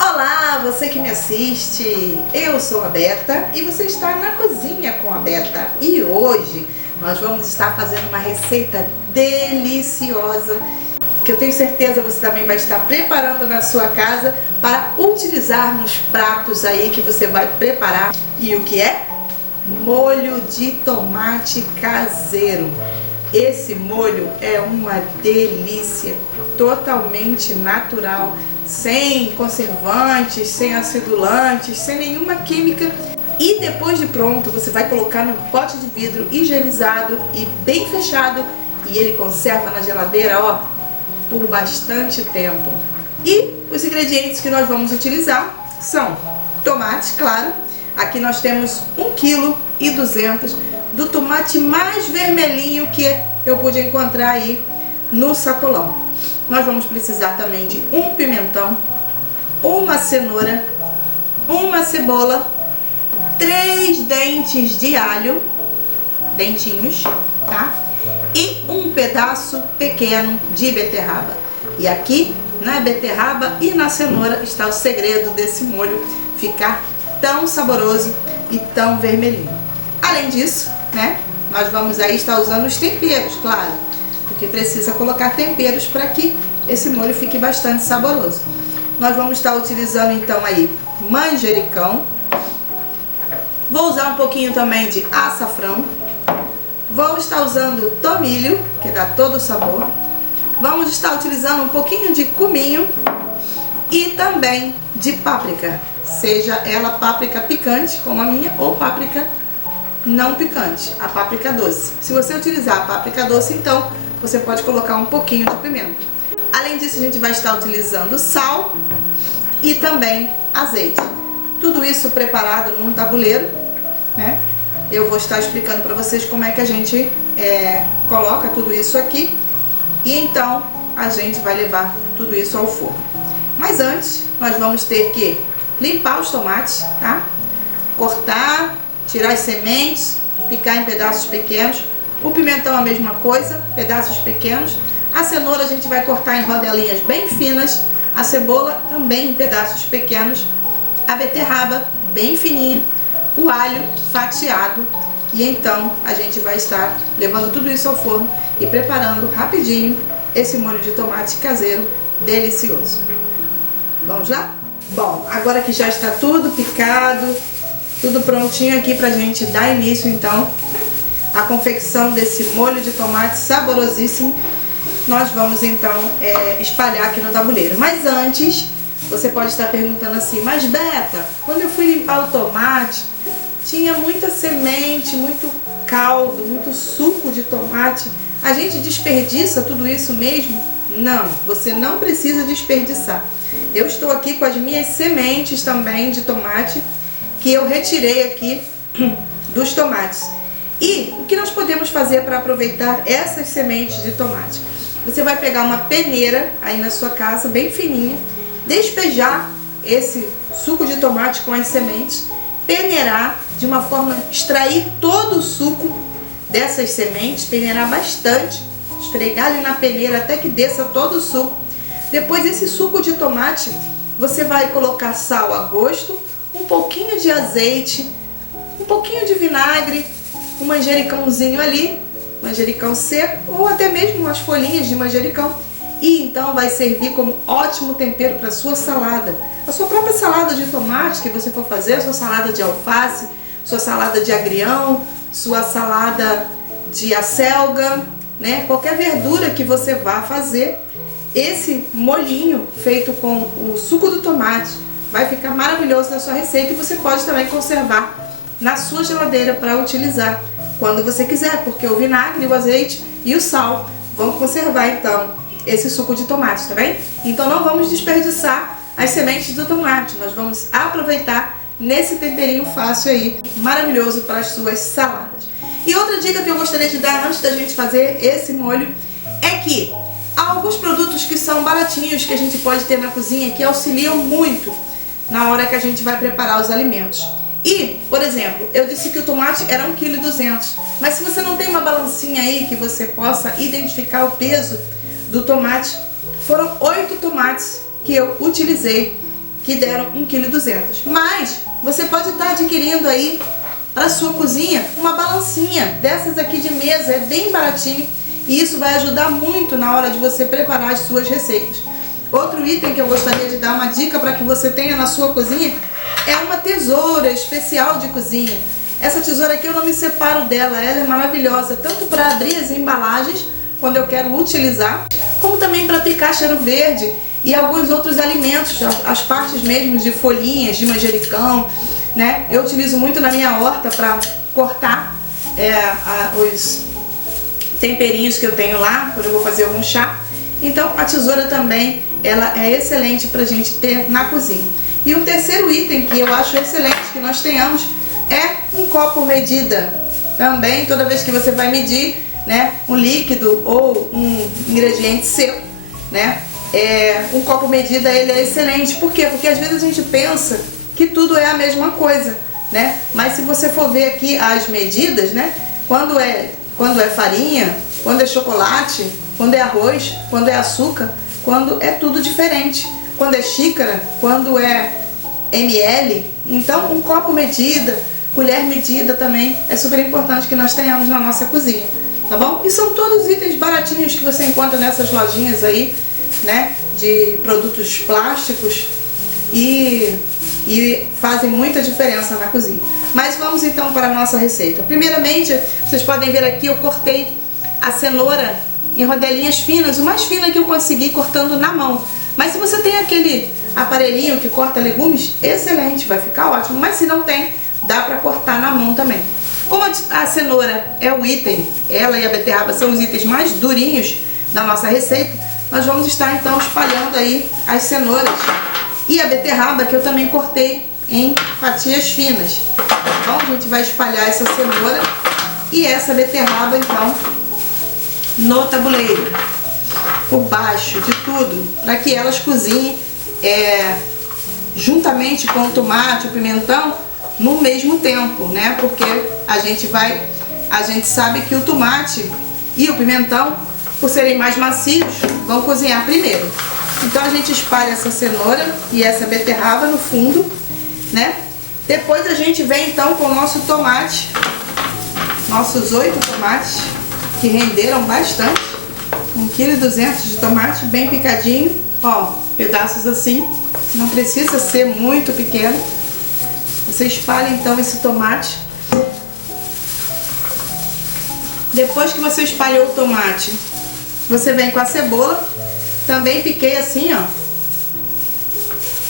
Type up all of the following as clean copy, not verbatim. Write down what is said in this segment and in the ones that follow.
Olá, você que me assiste, eu sou a Beta e você está na Cozinha com a Beta. E hoje nós vamos estar fazendo uma receita deliciosa que eu tenho certeza você também vai estar preparando na sua casa para utilizar nos pratos aí que você vai preparar. E o que é? Molho de tomate caseiro. Esse molho é uma delícia, totalmente natural, sem conservantes, sem acidulantes, sem nenhuma química. E depois de pronto, você vai colocar num pote de vidro higienizado e bem fechado, e ele conserva na geladeira, ó, por bastante tempo. E os ingredientes que nós vamos utilizar são tomate, claro. Aqui nós temos 1,2 kg do tomate mais vermelhinho que eu pude encontrar aí no sacolão. Nós vamos precisar também de um pimentão, uma cenoura, uma cebola, 3 dentes de alho, dentinhos, tá? E um pedaço pequeno de beterraba. E aqui na beterraba e na cenoura está o segredo desse molho ficar tão saboroso e tão vermelhinho. Além disso, né, nós vamos aí estar usando os temperos, claro, porque precisa colocar temperos para que esse molho fique bastante saboroso. Nós vamos estar utilizando então aí manjericão, vou usar um pouquinho também de açafrão, vou estar usando tomilho, que dá todo o sabor, vamos estar utilizando um pouquinho de cominho e também de páprica, seja ela páprica picante, como a minha, ou páprica não picante, a páprica doce. Se você utilizar a páprica doce, então você pode colocar um pouquinho de pimenta. Além disso, a gente vai estar utilizando sal e também azeite. Tudo isso preparado num tabuleiro, né? Eu vou estar explicando para vocês como é que a gente coloca tudo isso aqui. E então a gente vai levar tudo isso ao forno. Mas antes, nós vamos ter que limpar os tomates, tá? Cortar, tirar as sementes, picar em pedaços pequenos. O pimentão a mesma coisa, pedaços pequenos. A cenoura a gente vai cortar em rodelinhas bem finas. A cebola também em pedaços pequenos. A beterraba bem fininha. O alho fatiado. E então a gente vai estar levando tudo isso ao forno e preparando rapidinho esse molho de tomate caseiro delicioso. Vamos lá? Bom, agora que já está tudo picado, tudo prontinho aqui pra gente dar início então à confecção desse molho de tomate saborosíssimo, nós vamos então espalhar aqui no tabuleiro. Mas antes, você pode estar perguntando assim, mas Beta, quando eu fui limpar o tomate, tinha muita semente, muito caldo, muito suco de tomate. A gente desperdiça tudo isso mesmo? Não, você não precisa desperdiçar. Eu estou aqui com as minhas sementes também de tomate, que eu retirei aqui dos tomates. E o que nós podemos fazer para aproveitar essas sementes de tomate? Você vai pegar uma peneira aí na sua casa, bem fininha, despejar esse suco de tomate com as sementes, peneirar de uma forma, extrair todo o suco dessas sementes, peneirar bastante, esfregar ali na peneira até que desça todo o suco. Depois esse suco de tomate, você vai colocar sal a gosto, um pouquinho de azeite, um pouquinho de vinagre, um manjericãozinho ali, manjericão seco ou até mesmo umas folhinhas de manjericão. E então vai servir como ótimo tempero para a sua salada. A sua própria salada de tomate que você for fazer, a sua salada de alface, sua salada de agrião, sua salada de acelga, né? Qualquer verdura que você vá fazer, esse molhinho feito com o suco do tomate vai ficar maravilhoso na sua receita e você pode também conservar na sua geladeira para utilizar quando você quiser, porque o vinagre, o azeite e o sal vão conservar então esse suco de tomate, tá bem? Então não vamos desperdiçar as sementes do tomate, nós vamos aproveitar nesse temperinho fácil aí, maravilhoso para as suas saladas. E outra dica que eu gostaria de dar antes da gente fazer esse molho é que há alguns produtos que são baratinhos que a gente pode ter na cozinha que auxiliam muito na hora que a gente vai preparar os alimentos. E, por exemplo, eu disse que o tomate era 1,2 kg, mas se você não tem uma balancinha aí que você possa identificar o peso do tomate, foram 8 tomates que eu utilizei, que deram 1,2 kg. Mas você pode estar adquirindo aí para sua cozinha uma balancinha dessas aqui de mesa, é bem baratinho e isso vai ajudar muito na hora de você preparar as suas receitas. Outro item que eu gostaria de dar uma dica para que você tenha na sua cozinha é uma tesoura especial de cozinha. Essa tesoura aqui eu não me separo dela, ela é maravilhosa, tanto para abrir as embalagens quando eu quero utilizar, como também para picar cheiro verde e alguns outros alimentos, as partes mesmo de folhinhas, de manjericão, né? Eu utilizo muito na minha horta para cortar os temperinhos que eu tenho lá, quando eu vou fazer algum chá. Então a tesoura também, ela é excelente pra gente ter na cozinha. E o terceiro item que eu acho excelente que nós tenhamos é um copo medida. Também, toda vez que você vai medir, né, um líquido ou um ingrediente seco, né, um copo medida ele é excelente. Por quê? Porque às vezes a gente pensa que tudo é a mesma coisa, né? Mas se você for ver aqui as medidas, né, quando é farinha, quando é chocolate, quando é arroz, quando é açúcar, quando é tudo diferente. Quando é xícara, quando é ml, então um copo medida, colher medida também é super importante que nós tenhamos na nossa cozinha, tá bom? E são todos itens baratinhos que você encontra nessas lojinhas aí, né, de produtos plásticos e fazem muita diferença na cozinha. Mas vamos então para a nossa receita. Primeiramente, vocês podem ver aqui, eu cortei a cenoura em rodelinhas finas, o mais fina que eu consegui cortando na mão. Mas se você tem aquele aparelhinho que corta legumes, excelente, vai ficar ótimo. Mas se não tem, dá para cortar na mão também. Como a cenoura é o item, ela e a beterraba são os itens mais durinhos da nossa receita, nós vamos estar então espalhando aí as cenouras e a beterraba, que eu também cortei em fatias finas. Então a gente vai espalhar essa cenoura e essa beterraba então no tabuleiro, por baixo de tudo, para que elas cozinhem juntamente com o tomate, o pimentão, no mesmo tempo, né? Porque a gente sabe que o tomate e o pimentão, por serem mais macios, vão cozinhar primeiro. Então a gente espalha essa cenoura e essa beterraba no fundo, né? Depois a gente vem então com o nosso tomate, nossos 8 tomates, que renderam bastante, 1,2 kg de tomate bem picadinho, ó, pedaços assim, não precisa ser muito pequeno. Você espalha então esse tomate. Depois que você espalhou o tomate, você vem com a cebola, também piquei assim, ó.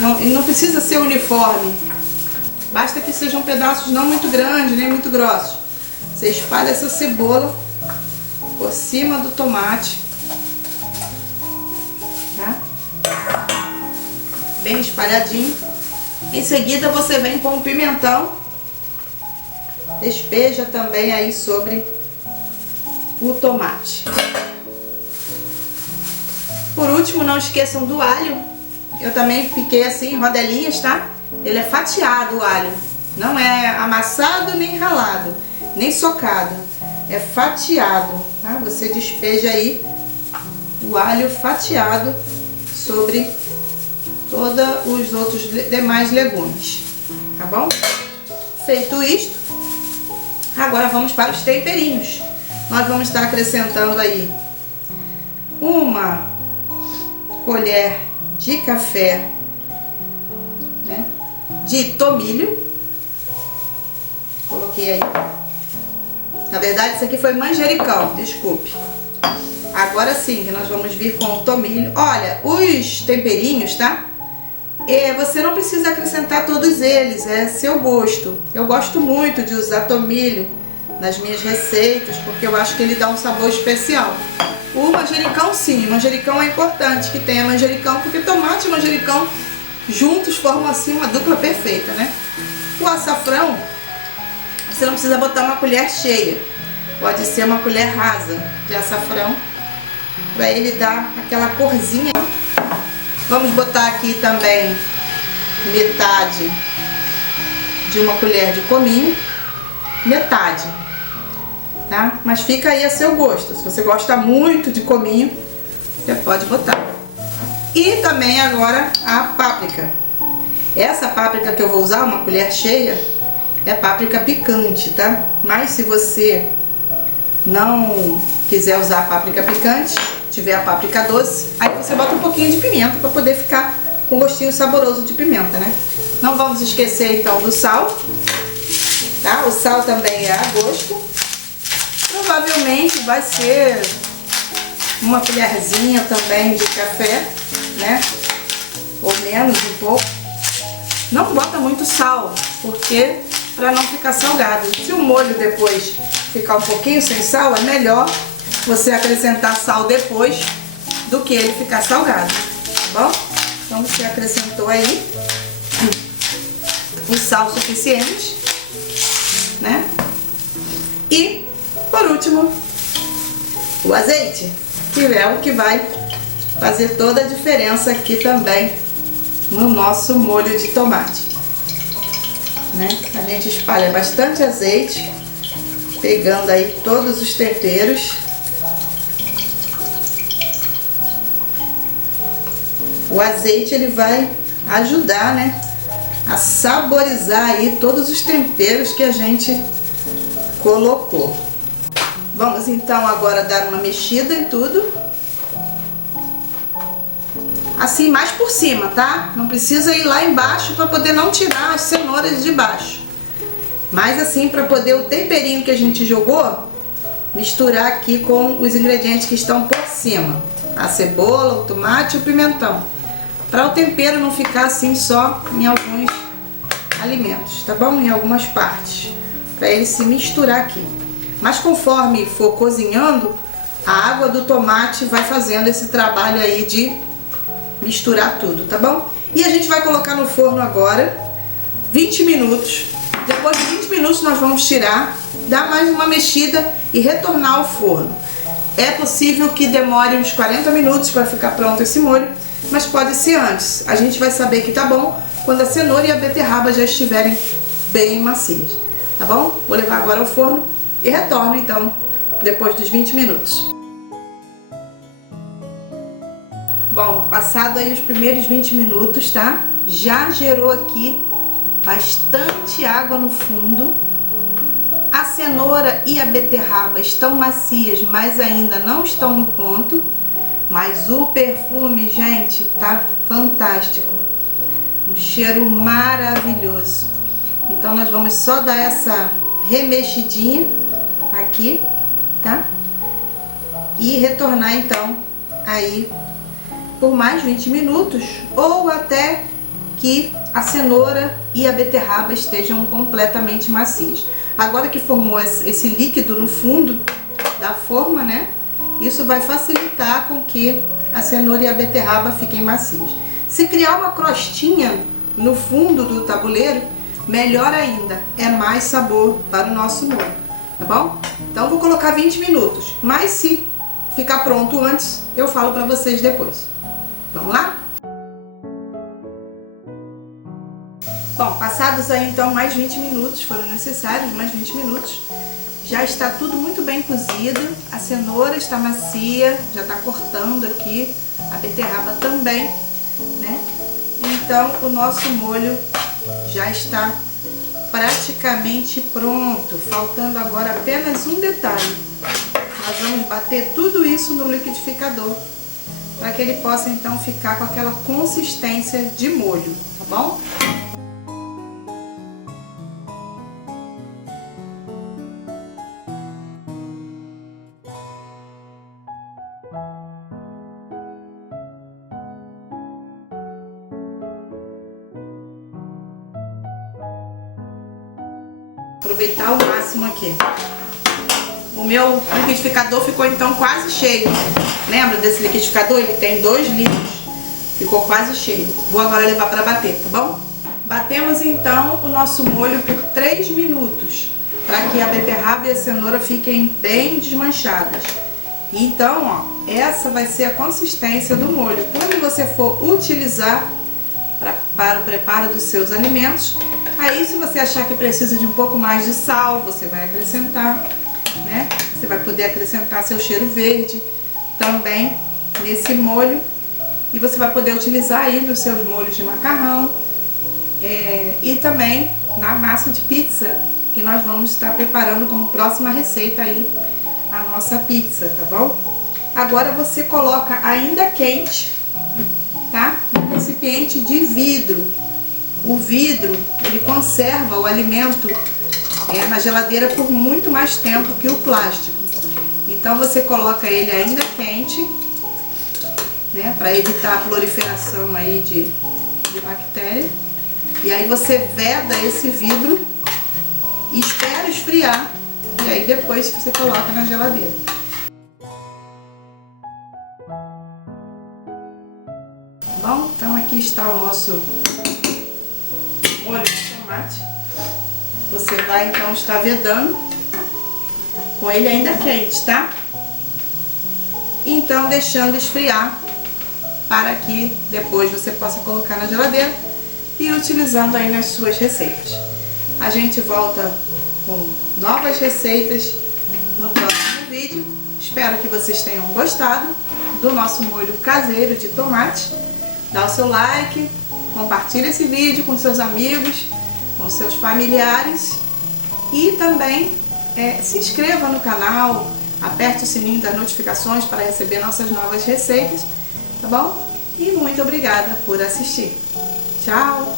Não precisa ser uniforme, basta que sejam pedaços não muito grandes nem muito grossos. Você espalha essa cebola por cima do tomate, tá? Bem espalhadinho. Em seguida você vem com o pimentão, despeja também aí sobre o tomate. Por último, não esqueçam do alho. Eu também piquei assim em rodelinhas, tá? Ele é fatiado, o alho, não é amassado nem ralado, nem socado, é fatiado, tá? Você despeja aí o alho fatiado sobre todos os outros demais legumes, tá bom? Feito isto, agora vamos para os temperinhos. Nós vamos estar acrescentando aí uma colher de café, né, de tomilho. Coloquei aí. Na verdade, isso aqui foi manjericão, desculpe. Agora sim, que nós vamos vir com o tomilho. Olha, os temperinhos, tá? Você não precisa acrescentar todos eles, é seu gosto. Eu gosto muito de usar tomilho nas minhas receitas, porque eu acho que ele dá um sabor especial. O manjericão sim, o manjericão é importante que tenha manjericão, porque tomate e manjericão juntos formam assim uma dupla perfeita, né? O açafrão, você não precisa botar uma colher cheia, pode ser uma colher rasa de açafrão, para ele dar aquela corzinha. Vamos botar aqui também metade de uma colher de cominho, metade, tá? Mas fica aí a seu gosto. Se você gosta muito de cominho, você pode botar. E também agora a páprica. Essa páprica que eu vou usar, uma colher cheia, é páprica picante, tá? Mas se você não quiser usar páprica picante, tiver a páprica doce, aí você bota um pouquinho de pimenta para poder ficar com gostinho saboroso de pimenta, né? Não vamos esquecer então do sal, tá? O sal também é a gosto. Provavelmente vai ser uma colherzinha também de café, né? Ou menos um pouco. Não bota muito sal, porque para não ficar salgado. Se o molho depois ficar um pouquinho sem sal, é melhor você acrescentar sal depois do que ele ficar salgado, tá bom? Então você acrescentou aí o sal suficiente, né? E por último, o azeite, que é o que vai fazer toda a diferença aqui também no nosso molho de tomate, né? A gente espalha bastante azeite, pegando aí todos os temperos. O azeite ele vai ajudar, né, a saborizar aí todos os temperos que a gente colocou. Vamos então agora dar uma mexida em tudo. Assim, mais por cima, tá? Não precisa ir lá embaixo para poder não tirar as cenouras de baixo. Mas assim, para poder o temperinho que a gente jogou misturar aqui com os ingredientes que estão por cima. A cebola, o tomate e o pimentão. Para o tempero não ficar assim só em alguns alimentos, tá bom? Em algumas partes. Para ele se misturar aqui. Mas conforme for cozinhando, a água do tomate vai fazendo esse trabalho aí de misturar tudo, tá bom? E a gente vai colocar no forno agora 20 minutos. Depois de 20 minutos nós vamos tirar, dar mais uma mexida e retornar ao forno. É possível que demore uns 40 minutos para ficar pronto esse molho, mas pode ser antes. A gente vai saber que tá bom quando a cenoura e a beterraba já estiverem bem macias, tá bom? Vou levar agora ao forno e retorno então depois dos 20 minutos. Bom, passado aí os primeiros 20 minutos, tá? Já gerou aqui bastante água no fundo. A cenoura e a beterraba estão macias, mas ainda não estão no ponto. Mas o perfume, gente, tá fantástico. Um cheiro maravilhoso. Então nós vamos só dar essa remexidinha aqui, tá? E retornar então aí por mais 20 minutos ou até que a cenoura e a beterraba estejam completamente macias. Agora que formou esse líquido no fundo da forma, né? Isso vai facilitar com que a cenoura e a beterraba fiquem macias. Se criar uma crostinha no fundo do tabuleiro, melhor ainda, é mais sabor para o nosso molho, tá bom? Então vou colocar 20 minutos, mas se ficar pronto antes, eu falo para vocês depois. Vamos lá? Bom, passados aí então mais 20 minutos, foram necessários mais 20 minutos, já está tudo muito bem cozido, a cenoura está macia, já está cortando aqui, a beterraba também, né? Então o nosso molho já está praticamente pronto, faltando agora apenas um detalhe. Nós vamos bater tudo isso no liquidificador, para que ele possa então ficar com aquela consistência de molho, tá bom? Aproveitar o máximo aqui. O meu liquidificador ficou então quase cheio. Lembra desse liquidificador? Ele tem 2 litros. Ficou quase cheio. Vou agora levar para bater, tá bom? Batemos então o nosso molho por 3 minutos, para que a beterraba e a cenoura fiquem bem desmanchadas. Então, ó, essa vai ser a consistência do molho. Quando você for utilizar para o preparo dos seus alimentos, Aí, se você achar que precisa de um pouco mais de sal, você vai acrescentar, né? Você vai poder acrescentar seu cheiro verde também nesse molho. E você vai poder utilizar aí nos seus molhos de macarrão e também na massa de pizza, que nós vamos estar preparando como próxima receita aí a nossa pizza, tá bom? Agora você coloca ainda quente, tá? Um recipiente de vidro. O vidro, ele conserva o alimento na geladeira por muito mais tempo que o plástico. Então você coloca ele ainda quente, né, para evitar a proliferação aí de bactéria. E aí você veda esse vidro e espera esfriar. E aí depois você coloca na geladeira. Bom, então aqui está o nosso molho de tomate. Você vai então estar vedando com ele ainda quente, tá? Então deixando esfriar para que depois você possa colocar na geladeira e utilizando aí nas suas receitas. A gente volta com novas receitas no próximo vídeo. Espero que vocês tenham gostado do nosso molho caseiro de tomate. Dá o seu like, compartilha esse vídeo com seus amigos, com seus familiares e também se inscreva no canal, aperte o sininho das notificações para receber nossas novas receitas, tá bom? E muito obrigada por assistir. Tchau!